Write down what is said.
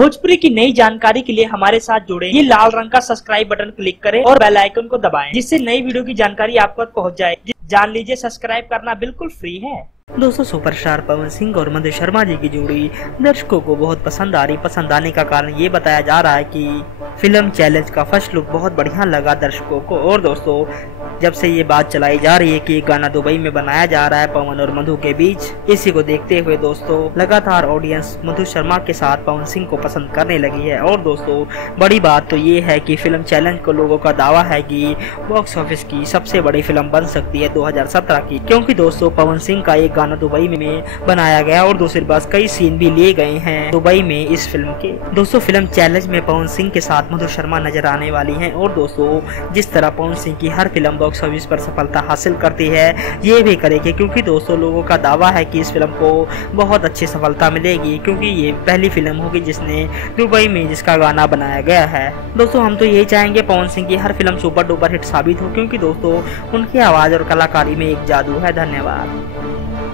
भोजपुरी की नई जानकारी के लिए हमारे साथ जुड़े ये लाल रंग का सब्सक्राइब बटन क्लिक करें और बेल आइकन को दबाएं, जिससे नई वीडियो की जानकारी आप तक पहुंच जाए। जान लीजिए, सब्सक्राइब करना बिल्कुल फ्री है। दोस्तों, सुपरस्टार पवन सिंह और मधु शर्मा जी की जोड़ी दर्शकों को बहुत पसंद आ रही। पसंद आने का कारण ये बताया जा रहा है कि फिल्म चैलेंज का फर्स्ट लुक बहुत बढ़िया लगा दर्शकों को। और दोस्तों, जब से ये बात चलाई जा रही है कि ये गाना दुबई में बनाया जा रहा है पवन और मधु के बीच, इसी को देखते हुए दोस्तों लगातार ऑडियंस मधु शर्मा के साथ पवन सिंह को पसंद करने लगी है। और दोस्तों, बड़ी बात तो ये है कि फिल्म चैलेंज को लोगों का दावा है कि बॉक्स ऑफिस की सबसे बड़ी फिल्म बन सकती है 2017 की, क्योंकि दोस्तों पवन सिंह का एक गाना दुबई में बनाया गया और दूसरी बात कई सीन भी लिए गए हैं दुबई में इस फिल्म के। दोस्तों, फिल्म चैलेंज में पवन सिंह के साथ मधु शर्मा नजर आने वाली हैं। और दोस्तों, जिस तरह पवन सिंह की हर फिल्म बॉक्स ऑफिस पर सफलता हासिल करती है, ये भी करेगी, क्योंकि दोस्तों लोगों का दावा है कि इस फिल्म को बहुत अच्छी सफलता मिलेगी, क्योंकि ये पहली फिल्म होगी जिसने दुबई में जिसका गाना बनाया गया है। दोस्तों, हम तो यही चाहेंगे पवन सिंह की हर फिल्म सुपर डुपर हिट साबित हो, क्योंकि दोस्तों उनकी आवाज और कलाकारी में एक जादू है। धन्यवाद।